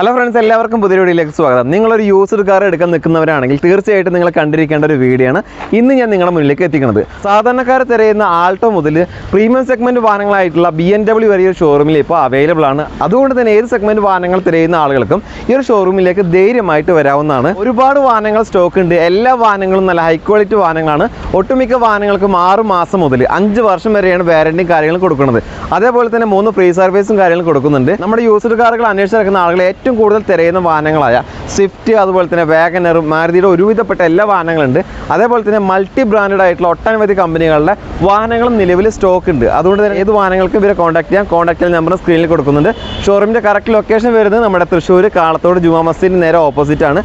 Hello friends എല്ലാവർക്കും പുതിയ വീഡിയോയിലേക്ക് സ്വാഗതം. നിങ്ങളൊരു യൂസ്ഡ് കാർ എടുക്കാൻ നിൽക്കുന്നവരാണെങ്കിൽ തീർച്ചയായിട്ടും നിങ്ങൾ കണ്ടിരിക്കേണ്ട ഒരു വീഡിയോ ആണ് ഇന്ന് ഞാൻ നിങ്ങളുടെ മുന്നിലേക്ക് എത്തിക്കുന്നത്. സാധാരണക്കാരെ തിരയുന്ന ആൾട്ടോ മുതൽ പ്രീമിയം സെഗ്മെന്റ് വാഹനങ്ങളായിട്ടുള്ള ബി എൻ ഡബ്ല്യു വരെ ഒരു ഷോറൂമിൽ ഇപ്പോൾ അവൈലബിൾ ആണ്. അതുകൊണ്ട് തന്നെ ഏത് സെഗ്മെന്റ് വാഹനങ്ങൾ തിരയുന്ന ആളുകൾക്കും ഈ ഒരു ഷോറൂമിലേക്ക് ധൈര്യമായിട്ട് വരാവുന്നതാണ്. ഒരുപാട് വാഹനങ്ങൾ സ്റ്റോക്ക് ഉണ്ട്. എല്ലാ വാഹനങ്ങളും നല്ല ഹൈ ക്വാളിറ്റി വാഹനങ്ങളാണ്. ഒട്ടുമിക്ക വാഹനങ്ങൾക്കും ആറ് മാസം മുതൽ അഞ്ച് വർഷം വരെയാണ് വാരണ്ടിയും കാര്യങ്ങളും കൊടുക്കുന്നത്. അതേപോലെ തന്നെ മൂന്ന് ഫ്രീ സർവീസും കാര്യങ്ങളും കൊടുക്കുന്നുണ്ട്. നമ്മുടെ യൂസ്ഡ് കാറുകൾ അന്വേഷിച്ച് നടക്കുന്ന ആളുകൾ ഏറ്റവും കൂടുതൽ തിരയുന്ന വാഹനങ്ങളായ സ്വിഫ്റ്റ് അതുപോലെ തന്നെ വേഗനർ മാരുതിയുടെ ഒരുവിധപ്പെട്ട എല്ലാ വാഹനങ്ങളുണ്ട്. അതേപോലെ തന്നെ മൾട്ടി ബ്രാൻഡഡ് ആയിട്ടുള്ള ഒട്ടനവധി കമ്പനികളുടെ വാഹനങ്ങളും നിലവിൽ സ്റ്റോക്ക് ഉണ്ട്. അതുകൊണ്ട് തന്നെ ഏത് വാഹനങ്ങൾക്കും ഇവരെ കോൺടാക്ട് ചെയ്യാം. കോൺടാക്ട് ചെയ്യാൻ നമ്പർ സ്ക്രീനിൽ കൊടുക്കുന്നുണ്ട്. ഷോറൂമിന്റെ കറക്റ്റ് ലൊക്കേഷൻ വരുന്നത് നമ്മുടെ തൃശ്ശൂർ കാളത്തോട് ജുമാ മസ്ജിദിന് നേരെ ഓപ്പോസിറ്റ് ആണ്.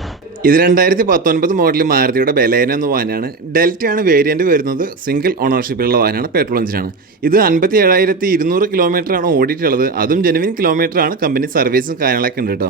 ഇത് രണ്ടായിരത്തി പത്തൊൻപത് മോഡൽ മാരുതിയുടെ ബലേന എന്ന വാനാണ് ഡെൽറ്റയാണ് വേരിയന്റ് വരുന്നത്. സിംഗിൾ ഓണർഷിപ്പിലുള്ള വാനാണ് പെട്രോൾ എഞ്ചിനാണ് ഇത് അൻപത്തി ഏഴായിരത്തി ഇരുന്നൂറ് കിലോമീറ്ററാണ് ഓടിയിട്ടുള്ളത്. അതും ജെനുവിൻ കിലോമീറ്ററാണ് കമ്പനി സർവീസും കാര്യങ്ങളൊക്കെ ഉണ്ട് കേട്ടോ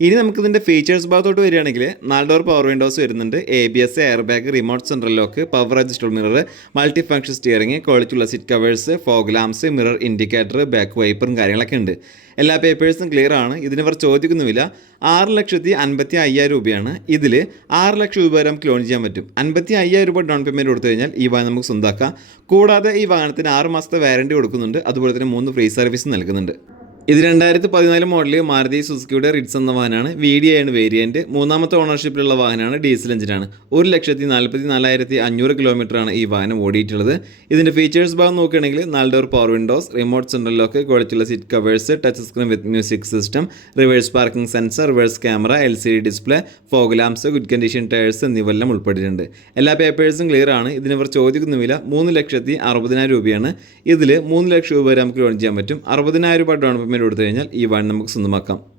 ഇനി നമുക്ക് ഇതിന്റെ ഫീച്ചേഴ്സ് ഭാഗത്തോട്ട് വരികയാണെങ്കിൽ നാല് ഡോർ പവർ വിൻഡോസ് വരുന്നുണ്ട്. A B S air bag remote central lock power adjustable mirror multi function steering ക്വാളിറ്റിയുള്ള seat covers fog lamps mirror indicator back വൈപ്പറും കാര്യങ്ങളൊക്കെ ഉണ്ട്. എല്ലാ പേപ്പേഴ്സും ക്ലിയർ ആണ്. ഇതിന് ഇവർ ചോദിക്കുന്നുമില്ല. ആറ് ലക്ഷത്തി അൻപത്തി അയ്യായിരം രൂപയാണ്. ഇതിൽ ആറ് ലക്ഷം രൂപ വരെ നമുക്ക് ലോൺ ചെയ്യാൻ പറ്റും. അൻപത്തി അയ്യായിരം രൂപ ഡൗൺ പേയ്മെന്റ് കൊടുത്തു കഴിഞ്ഞാൽ ഈ വാഹനം നമുക്ക് സ്വന്തമാക്കാം കൂടാതെ ഈ വാഹനത്തിന് ആറ് മാസത്തെ വാറണ്ടി കൊടുക്കുന്നുണ്ട്. അതുപോലെ തന്നെ മൂന്ന് ഫ്രീ സർവീസ് നൽകുന്നുണ്ട്. ഇത് രണ്ടായിരത്തി പതിനാല് മോഡലിൽ മാരുതി സുസുക്കിയുടെ റിഡ്സ് എന്ന വാഹനമാണ്. വി ഡി ആണ് വേരിയന്റ് മൂന്നാമത്തെ ഓണർഷിപ്പിലുള്ള വാഹനമാണ് ഡീസൽ എഞ്ചിനാണ് ഒരു ലക്ഷത്തി നാൽപ്പത്തി നാലായിരത്തി അഞ്ഞൂറ് കിലോമീറ്ററാണ് ഈ വാഹനം ഓടിയിട്ടുള്ളത്. ഇതിന്റെ ഫീച്ചേഴ്സ് ഭാഗം നോക്കുകയാണെങ്കിൽ നാല് door power windows remote central lock ക്വാളിറ്റിയുള്ള seat covers touch screen with music system reverse parking sensor reverse camera L C D display fog lamps good condition tyres എന്നിവയെല്ലാം ഉൾപ്പെട്ടിട്ടുണ്ട്. എല്ലാ പേപ്പേഴ്സും ക്ലിയർ ആണ്. ഇതിനിവർ ചോദിക്കുന്ന വില മൂന്ന് ലക്ഷത്തി അറുപതിനായിരം രൂപയാണ്. ഇതിൽ മൂന്ന് ലക്ഷം രൂപ വരെ നമുക്ക് ലോൺ ചെയ്യാൻ പറ്റും. അറുപതിനായിരം രൂപ ഡൗൺ പേയ്മെന്റ് കൊടുത്തു കഴിഞ്ഞാൽ ഈ വൺ നമുക്ക് സ്വന്തമാക്കാം.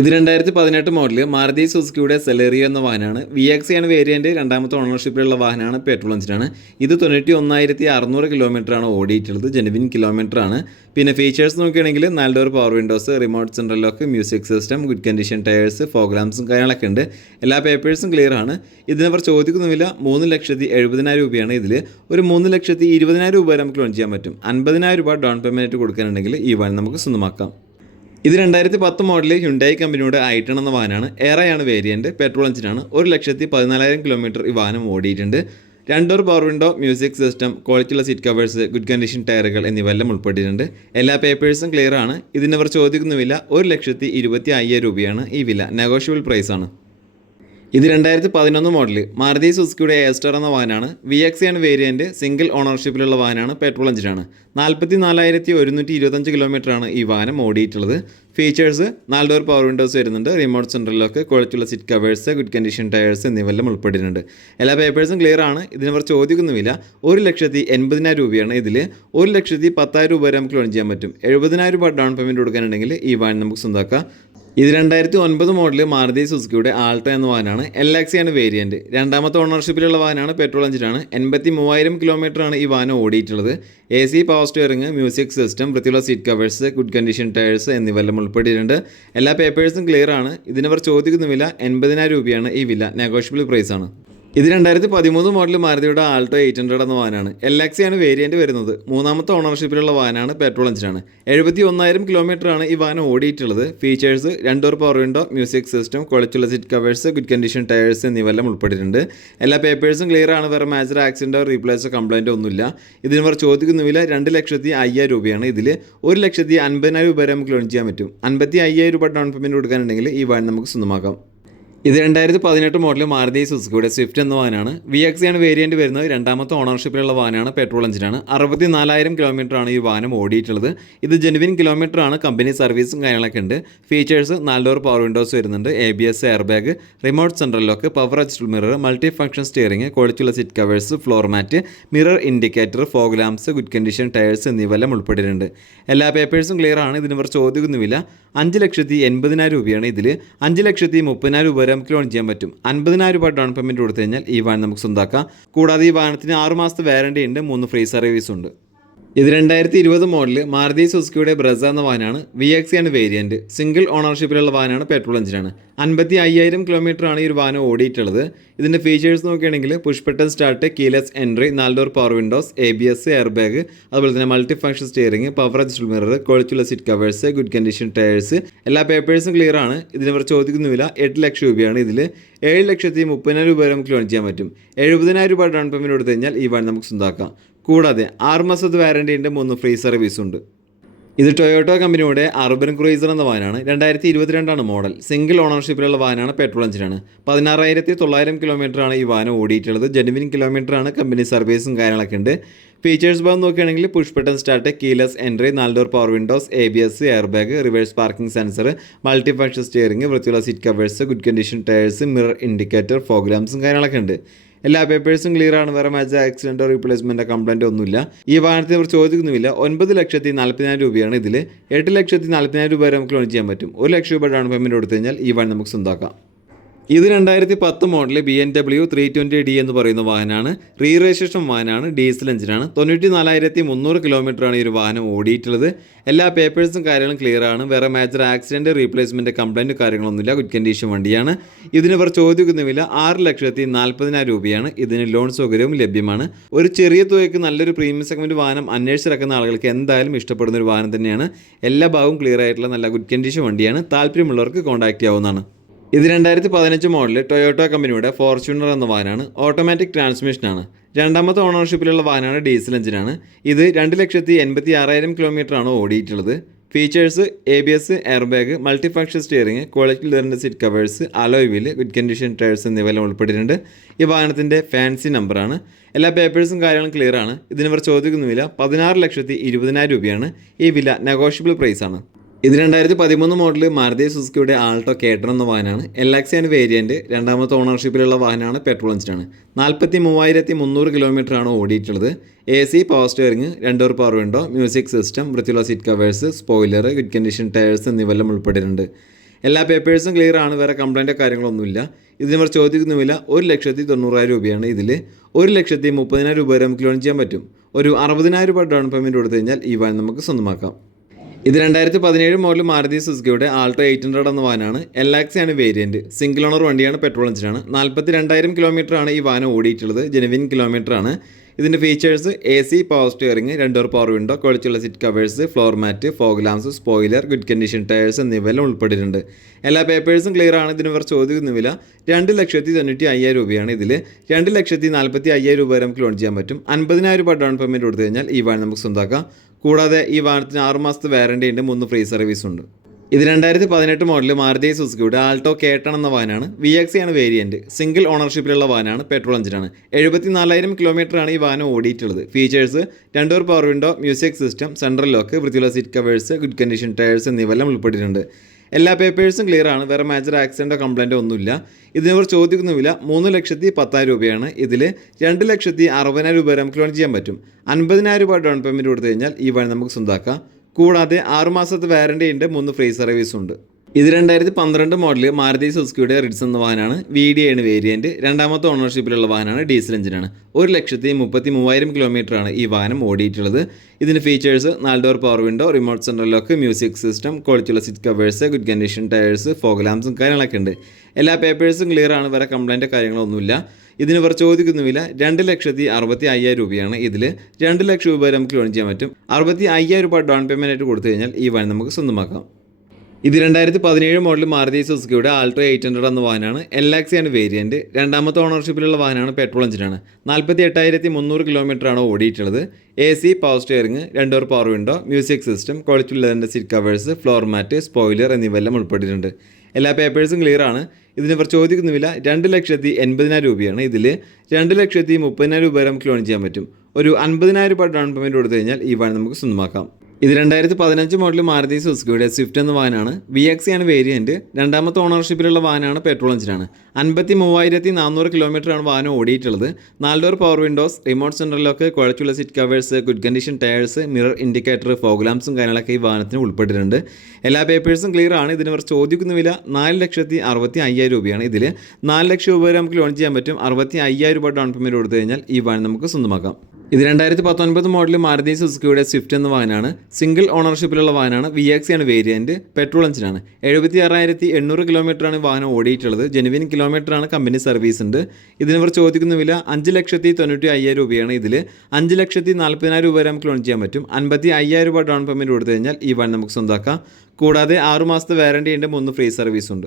ഇത് രണ്ടായിരത്തി പതിനെട്ട് മോഡൽ മാരുതി സുസുക്കിയുടെ സെലേറിയോ എന്ന വാഹനമാണ്. വി എക്സ് ആണ് വേരിയന്റ് രണ്ടാമത്തെ ഓണർഷിപ്പിലുള്ള വാഹനമാണ് പെട്രോൾ എഞ്ചിനാണ് ഇത് തൊണ്ണൂറ്റി ഒന്നായിരത്തി അറുന്നൂറ് കിലോമീറ്ററാണ് ഓടിയിട്ടുള്ളത് ജെനുവിൻ ആണ്. പിന്നെ ഫീച്ചേഴ്സ് നോക്കുകയാണെങ്കിൽ നാല് door power windows remote central lock music system good condition tyres ഫോഗ്രാംസും കാര്യങ്ങളൊക്കെ ഉണ്ട്. എല്ലാ പേപ്പേഴ്സും ക്ലിയർ ആണ്. ഇതിനവർ ചോദിക്കുന്നുമില്ല മൂന്ന് ലക്ഷത്തി എഴുപതിനായിരം രൂപയാണ് ഇതിൽ ഒരു മൂന്ന് ലക്ഷത്തി ഇരുപതിനായിരം രൂപ വരെ നമുക്ക് ലോൺ ചെയ്യാൻ പറ്റും. അൻപതിനായിരം രൂപ ഡൗൺ പേയ്മെന്റ് കൊടുക്കാനുണ്ടെങ്കിൽ ഈ വാഹനം നമുക്ക് സ്വന്തമാക്കാം. ഇത് രണ്ടായിരത്തി പത്ത് മോഡലിൽ ഹ്യുണ്ടായി കമ്പനിയുടെ ഐട്ടൺ എന്ന വാഹനമാണ്. ഏറെയാണ് വേരിയന്റ് പെട്രോൾ എഞ്ചിനാണ് ഒരു ലക്ഷത്തി പതിനാലായിരം കിലോമീറ്റർ ഈ വാഹനം ഓടിയിട്ടുണ്ട്. രണ്ടോർ പവർ വിൻഡോ മ്യൂസിക് സിസ്റ്റം ക്വാളിറ്റിയുള്ള സീറ്റ് കവേഴ്സ് ഗുഡ് കണ്ടീഷൻ ടയറുകൾ എന്നിവയെല്ലാം ഉൾപ്പെട്ടിട്ടുണ്ട്. എല്ലാ പേപ്പേഴ്സും ക്ലിയർ ആണ്. ഇതിനവർ ചോദിക്കുന്ന വില ഒരു ലക്ഷത്തി ഇരുപത്തി അയ്യായിരം രൂപയാണ് ഈ വില. നെഗോഷ്യബിൾ പ്രൈസാണ് ഇത് രണ്ടായിരത്തി പതിനൊന്ന് മോഡൽ മാരുതി സുസുക്കിയുടെ എസ്റ്റർ എന്ന വാഹനമാണ്. വി എക്സ് ആണ് വേരിയന്റ് സിംഗിൾ ഓണർഷിപ്പിലുള്ള വാഹനമാണ് പെട്രോൾ എഞ്ചിനാണ് നാൽപ്പത്തി നാലായിരത്തി ഒരുന്നൂറ്റി ഇരുപത്തഞ്ച് കിലോമീറ്ററാണ് ഈ വാഹനം ഓടിയിട്ടുള്ളത്. ഫീച്ചേഴ്സ് നാല് ഡോർ പവർ വിൻഡോസ് വരുന്നുണ്ട് റിമോട്ട് സെൻട്രൽ ലോക്ക് ക്വാളിറ്റിയുള്ള seat covers good condition tyres എന്നിവയെല്ലാം ഉൾപ്പെട്ടിട്ടുണ്ട്. എല്ലാ പേപ്പേഴ്സും ക്ലിയർ ആണ് ഇതിനവർ ചോദിക്കുന്നുമില്ല ഒരു ലക്ഷത്തി എൺപതിനായിരം രൂപയാണ് ഇതിൽ ഒരു ലക്ഷത്തി പത്തായിരം രൂപ വരെ നമുക്ക് ലോൺ ചെയ്യാൻ പറ്റും. എഴുപതിനായിരം രൂപ ഡൗൺ പേയ്മെന്റ് കൊടുക്കാനുണ്ടെങ്കിൽ ഈ വാഹനം നമുക്ക് സ്വന്തമാക്കാം ഇത് രണ്ടായിരത്തി ഒൻപത് മോഡൽ മാരുതി സുസുക്കിയുടെ ആൾട്ട എന്ന വാഹനമാണ്. എൽ ആണ് വേരിയന്റ് രണ്ടാമത്തെ ഓണർഷിപ്പിലുള്ള വാഹനമാണ് പെട്രോൾ എഞ്ചിനാണ് എൺപത്തി മൂവായിരം കിലോമീറ്ററാണ് ഈ വാഹനം ഓടിയിട്ടുള്ളത്. A C power steering music system വൃത്തിയുള്ള seat covers good condition tyres എന്നിവയെല്ലാം ഉൾപ്പെട്ടിട്ടുണ്ട് എല്ലാ പേപ്പേഴ്സും ക്ലിയർ ആണ്. ഇതിനവർ ചോദിക്കുന്ന വില എൺപതിനായിരം രൂപയാണ് ഈ വില. നെഗോഷ്യബിൾ പ്രൈസാണ് ഇത് രണ്ടായിരത്തി പതിമൂന്ന് മോഡൽ മാരുതിയുടെ ആൾട്ടോ എയ്റ്റ് ഹൺഡ്രഡ് എന്ന വാഹനമാണ്. എൽ ആണ് വേരിയന്റ് വരുന്നത്. മൂന്നാമത്തെ ഓണർഷിപ്പിലുള്ള വാഹനമാണ് പെട്രോൾ എഞ്ചിനാണ് എഴുപത്തി ഒന്നായിരം കിലോമീറ്ററാണ് ഈ വാഹനം ഓടിയിട്ടുള്ളത്. ഫീച്ചേഴ്സ് രണ്ടോർ power window music system കുളച്ചുള്ള seat covers good condition tyres എന്നിവയെല്ലാം ഉൾപ്പെട്ടിട്ടുണ്ട്. എല്ലാ പേപ്പേഴ്സും ക്ലിയർ ആണ്. വേറെ മേജർ ആക്സിഡന്റോ റീപ്ലേസോ കംപ്ലൈന്റോ ഒന്നുമില്ല. ഇതിന് ഇവർ ചോദിക്കുന്ന വില രണ്ട് ലക്ഷത്തി അയ്യായിരം രൂപയാണ്. ഇതിൽ ഒരു ലക്ഷത്തി അൻപതിനായിരം രൂപ വരെ നമുക്ക് ലോൺ ചെയ്യാൻ പറ്റും. അൻപത്തി അയ്യായിരം രൂപ ഡൗൺ പേയ്മെന്റ് കൊടുക്കാനുണ്ടെങ്കിൽ ഈ വാഹനം നമുക്ക് സ്വന്തമാക്കാം. ഇത് രണ്ടായിരത്തി പതിനെട്ട് മോഡൽ മാരുതി സുസുക്കിയുടെ സ്വിഫ്റ്റ് എന്ന വാഹനമാണ്. വി ആണ് വേരിയന്റ് വരുന്നത്. രണ്ടാമത്തെ ഓണർഷിപ്പിലുള്ള വാഹനമാണ്. പെട്രോൾ എഞ്ചിനാണ് അറുപത്തി നാലായിരം കിലോമീറ്ററാണ് ഈ വാഹനം ഓടിയിട്ടുള്ളത്. ഇത് ജെനുവിൻ കിലോമീറ്റർ ആണ്. കമ്പനി സർവീസും കാര്യങ്ങളൊക്കെ ഉണ്ട്. ഫീച്ചേഴ്സ് നാല് പവർ വിൻഡോസ് വരുന്നുണ്ട്. A B S air bag remote central lock power adjustable mirror multi function steering ക്വാളിറ്റിയുള്ള seat covers floor mat mirror indicator fog lamps good condition tyres എന്നിവയെല്ലാം ഉൾപ്പെട്ടിട്ടുണ്ട്. എല്ലാ പേപ്പേഴ്സും ക്ലിയർ ആണ്. ഇതിന് ഇവർ ചോദിക്കുന്നുമില്ല അഞ്ച് ലക്ഷത്തി എൺപതിനായിരം രൂപയാണ് ഇതിൽ അഞ്ച് ലക്ഷത്തി മുപ്പതിനായിരം രൂപ നമുക്ക് ലോൺ ചെയ്യാൻ പറ്റും. അൻപതിനായിരം രൂപ ഡൗൺ പേയ്മെന്റ് കൊടുത്തു കഴിഞ്ഞാൽ ഈ വാഹനം നമുക്ക് സ്വന്തമാക്കാം കൂടാതെ ഈ വാഹനത്തിന് ആറുമാസത്തെ വാറണ്ടി ഉണ്ട് മൂന്ന് ഫ്രീ സർവീസ് ഉണ്ട്. ഇത് രണ്ടായിരത്തി ഇരുപത് മോഡൽ മാരുതി സുസുക്കിയുടെ ബ്രസ എന്ന വാഹനമാണ് വി എക്സ് ആണ് വേരിയന്റ് സിംഗിൾ ഓണർഷിപ്പിലുള്ള വാഹനമാണ് പെട്രോൾ എഞ്ചിനാണ് അൻപത്തി അയ്യായിരം ആണ് ഈ ഒരു വാഹനം ഓടിയിട്ടുള്ളത്. ഇതിന്റെ ഫീച്ചേഴ്സ് നോക്കുകയാണെങ്കിൽ ബട്ടൺ സ്റ്റാർട്ട് കീലെസ് എൻട്രി നാല് door power windows A B S air bag അതുപോലെ തന്നെ multi function steering power adjustable mirror കൊളിച്ചുള്ള seat covers good condition tyres എല്ലാ പേപ്പേഴ്സും ക്ലിയർ ആണ്. ഇതിനിവർ ചോദിക്കുന്നുമില്ല. എട്ട് ലക്ഷം രൂപയാണ് ഇതിൽ ഏഴ് ലക്ഷത്തി മുപ്പതിനായിരം രൂപ വരെ നമുക്ക് ലോൺ ചെയ്യാൻ പറ്റും. എഴുപതിനായിരം രൂപ ഡൗൺ പേയ്മെന്റ് കൊടുത്തു കഴിഞ്ഞാൽ ഈ വാഹനം നമുക്ക് സ്വന്തമാക്കാം കൂടാതെ ആറ് മാസത്തെ വാറണ്ടിന്റെ മൂന്ന് ഫ്രീ സർവീസ് ഉണ്ട്. ഇത് ടൊയോട്ടോ കമ്പനിയുടെ അർബൻ ക്രൂയിസർ എന്ന വാനാണ്. രണ്ടായിരത്തി ഇരുപത്തിരണ്ടാണ് മോഡൽ. സിംഗിൾ ഓണർഷിപ്പിലുള്ള വാനാണ് പെട്രോൾ എഞ്ചിനാണ് പതിനാറായിരത്തി തൊള്ളായിരം കിലോമീറ്ററാണ് ഈ വാഹനം ഓടിയിട്ടുള്ളത്. ജെനുവിൻ കിലോമീറ്ററാണ് കമ്പനി സർവീസും കാര്യങ്ങളൊക്കെ ഉണ്ട്. ഫീച്ചേഴ്സ് ഭാഗം നോക്കുകയാണെങ്കിൽ push button start keyless entry നാല് door power windows A B S air bag reverse parking sensor multi function steering വൃത്തിയുള്ള seat covers good condition tyres mirror indicator ഫോഗ്രാംസും കാര്യങ്ങളൊക്കെ ഉണ്ട്. എല്ലാ പേപ്പേഴ്സും ക്ലിയർ ആണ്. വേറെ മാച്ച് ആക്സിഡന്റോ റീപ്ലേസ്മെന്റോ കംപ്ലൈന്റോ ഒന്നുമില്ല. ഈ വാഹനത്തിന് അവർ ചോദിക്കുന്നുമില്ല. ഒൻപത് ലക്ഷത്തി നാൽപ്പതിനായിരം രൂപയാണ് ഇതിൽ എട്ട് ലക്ഷത്തി നാൽപ്പതിനായിരം രൂപ വരെ നമുക്ക് ലോൺ ചെയ്യാൻ പറ്റും. ഒരു ലക്ഷം രൂപ ഡൗൺ പേയ്മെന്റ് കൊടുത്തു കഴിഞ്ഞാൽ ഈ വാഹനം നമുക്ക് സ്വന്തമാക്കാം ഇത് രണ്ടായിരത്തി പത്ത് model B M W three twenty D എന്ന് പറയുന്ന വാഹനമാണ് റീ രജിസ്ട്രേഷൻ വാഹനമാണ് ഡീസൽ എഞ്ചിനാണ് തൊണ്ണൂറ്റി നാലായിരത്തി മുന്നൂറ് കിലോമീറ്ററാണ് ഈ ഒരു വാഹനം ഓടിയിട്ടുള്ളത്. എല്ലാ പേപ്പേഴ്സും കാര്യങ്ങളും ക്ലിയർ ആണ്. വേറെ മേജർ ആക്സിഡന്റ് റീപ്ലേസ്മെന്റ് കംപ്ലൈന്റ് കാര്യങ്ങളൊന്നുമില്ല. ഗുഡ് കണ്ടീഷൻ വണ്ടിയാണ്. ഇതിന് ഇവർ വില ആറ് ലക്ഷത്തി നാൽപ്പതിനായിരം രൂപയാണ് ഇതിന് ലോൺ സൗകര്യവും ലഭ്യമാണ്. ഒരു ചെറിയ തുകയ്ക്ക് നല്ലൊരു പ്രീമിയം സെഗ്മെന്റ് വാഹനം അന്വേഷിച്ചിറക്കുന്ന ആളുകൾക്ക് എന്തായാലും ഇഷ്ടപ്പെടുന്ന ഒരു വാഹനം തന്നെയാണ്. എല്ലാ ഭാഗവും ക്ലിയർ ആയിട്ടുള്ള നല്ല ഗുഡ് കണ്ടീഷൻ വണ്ടിയാണ്. താല്പര്യമുള്ളവർക്ക് കോൺടാക്റ്റ് ചെയ്യാവുന്നതാണ്. ഇത് രണ്ടായിരത്തി പതിനഞ്ച് മോഡൽ ടൊയോട്ട കമ്പനിയുടെ ഫോർച്യൂണർ എന്ന വാഹനമാണ് ഓട്ടോമാറ്റിക് ട്രാൻസ്മിഷനാണ് രണ്ടാമത്തെ ഓണർഷിപ്പിലുള്ള വാഹനമാണ് ഡീസൽ എഞ്ചിനാണ് ഇത് രണ്ട് ലക്ഷത്തി എൺപത്തി ആറായിരം കിലോമീറ്ററാണ് ഓടിയിട്ടുള്ളത്. Features A B S air bag multi function steering quality ലെറിന്റെ seat covers alloy wheel with condition tyres എന്നിവയെല്ലാം ഉൾപ്പെട്ടിട്ടുണ്ട്. ഈ വാഹനത്തിന്റെ ഫാൻസി നമ്പറാണ് എല്ലാ പേപ്പേഴ്സും കാര്യങ്ങളും ക്ലിയർ ആണ്. ഇതിന് ഇവർ ചോദിക്കുന്ന വില പതിനാറ് ലക്ഷത്തി ഇരുപതിനായിരം രൂപയാണ് ഈ വില. നെഗോഷ്യബിൾ പ്രൈസാണ് ഇത് രണ്ടായിരത്തി പതിമൂന്ന് മോഡൽ മാരുതി സുസുക്കിയുടെ ആൾട്ടോ കേട്ടർ എന്ന വാഹനമാണ്. എക്സ് ആണ് വേരിയന്റ് രണ്ടാമത്തെ ഓണർഷിപ്പിലുള്ള വാഹനമാണ് പെട്രോൾ എഞ്ചിനാണ് നാൽപ്പത്തി മൂവായിരത്തി മുന്നൂറ് കിലോമീറ്ററാണ് ഓടിയിട്ടുള്ളത്. എ സി പവർ സ്റ്റിയറിംഗ് രണ്ടോർ പവർ വിൻഡോ മ്യൂസിക് സിസ്റ്റം വൃത്തിയുള്ള seat covers spoiler good condition tyres എന്നിവയെല്ലാം ഉൾപ്പെട്ടിട്ടുണ്ട്. എല്ലാ പേപ്പേഴ്സും ക്ലിയർ ആണ്. വേറെ കംപ്ലൈന്റോ കാര്യങ്ങളൊന്നുമില്ല ഇതിന് ഇവർ ചോദിക്കുന്നുമില്ല. ഒരു ലക്ഷത്തി തൊണ്ണൂറായിരം രൂപയാണ് ഇതിൽ. ഒരു ലക്ഷത്തി മുപ്പതിനായിരം രൂപ വരെ നമുക്ക് ലോൺ ചെയ്യാൻ പറ്റും. ഒരു അറുപതിനായിരം രൂപ ഡൗൺ പേയ്മെന്റ് കൊടുത്തു കഴിഞ്ഞാൽ ഈ വാഹനം നമുക്ക് സ്വന്തമാക്കാം. ഇത് രണ്ടായിരത്തി പതിനേഴ് മോഡൽ മാരുതി സുസുക്കിയുടെ ആൾട്ടോ എയ്റ്റ് ഹൺഡ്രഡ് എന്ന വാനാണ് ആണ് വേരിയന്റ് സിംഗിൾ ഓണർ വണ്ടിയാണ് പെട്രോൾ എഞ്ചിനാണ് നാൽപ്പത്തി രണ്ടായിരം കിലോമീറ്റർ ആണ് ഈ വാഹനം ഓടിയിട്ടുള്ളത്. ജെനുവിൻ ആണ്. ഇതിന്റെ features A C power steering രണ്ടോർ power window ക്വാളിറ്റിയുള്ള seat covers floor mat fog lamps spoiler good condition tyres എന്നിവയെല്ലാം ഉൾപ്പെട്ടിട്ടുണ്ട്. എല്ലാ പേപ്പേഴ്സും ക്ലിയർ ആണ്. ഇതിന് ഇവർ ചോദിക്കുന്നുമില്ല രണ്ട് ലക്ഷത്തി തൊണ്ണൂറ്റി അയ്യായിരം രൂപയാണ് ഇതിൽ രണ്ട് ലക്ഷത്തി നാൽപ്പത്തി അയ്യായിരം രൂപ വരെ നമുക്ക് ലോൺ ചെയ്യാൻ പറ്റും. അൻപതിനായിരം രൂപ ഡൗൺ പേയ്മെന്റ് കൊടുത്തു കഴിഞ്ഞാൽ ഈ വാൻ നമുക്ക് സ്വന്തമാക്കാം കൂടാതെ ഈ വാഹനത്തിന് ആറു മാസത്തെ വാറണ്ടി ഉണ്ട് മൂന്ന് ഫ്രീ സർവീസ് ഉണ്ട്. ഇത് രണ്ടായിരത്തി പതിനെട്ട് മോഡൽ മാരുതി സുസുക്കിയുടെ ആൾട്ടോ കേട്ടൺ എന്ന വാഹനമാണ്. വി എക്സ് ആണ് വേരിയന്റ് സിംഗിൾ ഓണർഷിപ്പിലുള്ള വാഹനമാണ് പെട്രോൾ എഞ്ചിനാണ് എഴുപത്തി നാലായിരം കിലോമീറ്ററാണ് ഈ വാഹനം ഓടിയിട്ടുള്ളത്. Features രണ്ടോർ power window music system central lock വൃത്തിയുള്ള seat covers good condition tyres എന്നിവയെല്ലാം ഉൾപ്പെട്ടിട്ടുണ്ട്. എല്ലാ പേപ്പേഴ്സും ക്ലിയർ ആണ്. വേറെ മേജർ ആക്സിഡന്റോ കംപ്ലൈന്റോ ഒന്നുമില്ല. ഇതിനവർ ചോദിക്കുന്നുമില്ല മൂന്ന് ലക്ഷത്തി പത്തായിരം രൂപയാണ് ഇതിൽ രണ്ട് ലക്ഷത്തി അറുപതിനായിരം രൂപ വരെ നമുക്ക് ലോൺ ചെയ്യാൻ പറ്റും. അൻപതിനായിരം രൂപ ഡൗൺ പേയ്മെന്റ് കൊടുത്തു കഴിഞ്ഞാൽ ഈ വഴി നമുക്ക് സ്വന്തമാക്കാം കൂടാതെ ആറുമാസത്തെ വാറണ്ടി ഉണ്ട്. മൂന്ന് ഫ്രീ സർവീസും ഉണ്ട്. ഇത് രണ്ടായിരത്തി പന്ത്രണ്ട് മോഡൽ മാരുതി സുസുക്കിയുടെ റിഡ്സ് എന്ന വാഹനമാണ്. വി ഡി ആണ് വേരിയന്റ് രണ്ടാമത്തെ ഓണർഷിപ്പിലുള്ള വാഹനമാണ് ഡീസൽ എഞ്ചിനാണ് ഒരു ലക്ഷത്തി മുപ്പത്തി മൂവായിരം കിലോമീറ്ററാണ് ഈ വാഹനം ഓടിയിട്ടുള്ളത്. ഇതിന് ഫീച്ചേഴ്സ് നാല് door power window remote central lock music system ക്വാളിറ്റിയുള്ള seat covers good condition tyres fog ലാംസും കാര്യങ്ങളൊക്കെ ഉണ്ട്. എല്ലാ പേപ്പേഴ്സും ക്ലിയർ ആണ്. വരെ കംപ്ലൈന്റോ കാര്യങ്ങളൊന്നുമില്ല ഇതിന് ഇവർ ചോദിക്കുന്നുമില്ല. രണ്ട് ലക്ഷത്തി അറുപത്തി അയ്യായിരം രൂപയാണ് ഇതിൽ രണ്ട് ലക്ഷം രൂപ വരെ നമുക്ക് ലോൺ ചെയ്യാൻ പറ്റും. അറുപത്തി അയ്യായിരം രൂപ ഡൗൺ പേയ്മെന്റ് ആയിട്ട് കൊടുത്തു കഴിഞ്ഞാൽ ഈ വൺ നമുക്ക് സ്വന്തമാക്കാം. ഇത് രണ്ടായിരത്തി പതിനേഴ് മോഡൽ മാരുതി സുസുക്കിയുടെ ആൾട്രോ എയ്റ്റ് ഹൺഡ്രഡ് എന്ന വാഹനമാണ്. എൽ ആക്സി ആണ് വേരിയന്റ് രണ്ടാമത്തെ ഓണർഷിപ്പിലുള്ള വാഹനമാണ് പെട്രോൾ എഞ്ചിനാണ് നാൽപ്പത്തി എട്ടായിരത്തി മുന്നൂറ് കിലോമീറ്ററാണ് ഓടിയിട്ടുള്ളത്. A C power steering രണ്ടോർ power window music system quality ലെതറിന്റെ seat covers floor mat spoiler എന്നിവയെല്ലാം ഉൾപ്പെട്ടിട്ടുണ്ട്. എല്ലാ പേപ്പേഴ്സും ക്ലിയർ ആണ്. ഇതിന് ഇവർ ചോദിക്കുന്ന വില രണ്ട് ലക്ഷത്തി എൺപതിനായിരം രൂപയാണ്. ഇതിൽ രണ്ട് ലക്ഷത്തി മുപ്പതിനായിരം രൂപ വരെ നമുക്ക് ലോൺ ചെയ്യാൻ പറ്റും. ഒരു അൻപതിനായിരം രൂപ ഡൗൺ പേയ്മെന്റ് കൊടുത്തു കഴിഞ്ഞാൽ ഈ വാഹനം നമുക്ക് സ്വന്തമാക്കാം. ഇത് രണ്ടായിരത്തി പതിനഞ്ച് മോഡൽ മാരുതി സുസുക്കിയുടെ സ്വിഫ്റ്റ് എന്ന വാഹനമാണ്. വി എക്സി ആണ് വേരിയന്റ് രണ്ടാമത്തെ ഓണർഷിപ്പിലുള്ള വാഹനമാണ് പെട്രോൾ എഞ്ചിനാണ് അൻപത്തി മൂവായിരത്തി നാനൂറ് കിലോമീറ്ററാണ് വാഹനം ഓടിയിട്ടുള്ളത്. നാല് door power windows remote central lock കുഴച്ചുള്ള seat covers good condition tyres mirror indicator ഫോഗ്ലാംസും കാര്യങ്ങളൊക്കെ ഈ വാഹനത്തിന് ഉൾപ്പെട്ടിട്ടുണ്ട്. എല്ലാ പേപ്പേഴ്സും ക്ലിയർ ആണ്. ഇതിന് ഇവർ ചോദിക്കുന്ന വില നാല് ലക്ഷത്തി അറുപത്തി അയ്യായിരം രൂപയാണ്. ഇതിൽ നാല് ലക്ഷം രൂപ വരെ നമുക്ക് ലോൺ ചെയ്യാൻ പറ്റും. അറുപത്തി അയ്യായിരം രൂപ ഡൗൺ പേയ്മെന്റ് കൊടുത്തു കഴിഞ്ഞാൽ ഈ വാഹനം നമുക്ക് സ്വന്തമാക്കാം. ഇത് രണ്ടായിരത്തി പത്തൊൻപത് മോഡൽ മാരുതി സുസുക്കിയുടെ സ്വിഫ്റ്റ് എന്ന വാഹനമാണ്. സിംഗിൾ ഓണർഷിപ്പിലുള്ള വാഹനമാണ്. വി എക്സി ആണ് വേരിയന്റ് പെട്രോൾ എഞ്ചിനാണ്. എഴുപത്തി ആറായിരത്തി എണ്ണൂറ് കിലോമീറ്ററാണ് വാഹനം ഓടിയിട്ടുള്ളത്. ജെനുവിൻ കിലോമീറ്ററാണ് കമ്പനി സർവീസ് ഉണ്ട്. ഇതിനിവർ ചോദിക്കുന്ന വില അഞ്ച് ലക്ഷത്തി തൊണ്ണൂറ്റി അയ്യായിരം രൂപയാണ് ഇതിൽ അഞ്ച് ലക്ഷത്തി നാൽപ്പതിനായിരം രൂപ വരെ നമുക്ക് ലോൺ ചെയ്യാൻ പറ്റും. അൻപത്തി അയ്യായിരം രൂപ ഡൗൺ പേയ്മെന്റ് കൊടുത്തു കഴിഞ്ഞാൽ ഈ വൺ നമുക്ക് സ്വന്തമാക്കാം കൂടാതെ ആറുമാസത്തെ വാറണ്ടി ഉണ്ട്. മൂന്ന് ഫ്രീ സർവീസ് ഉണ്ട്.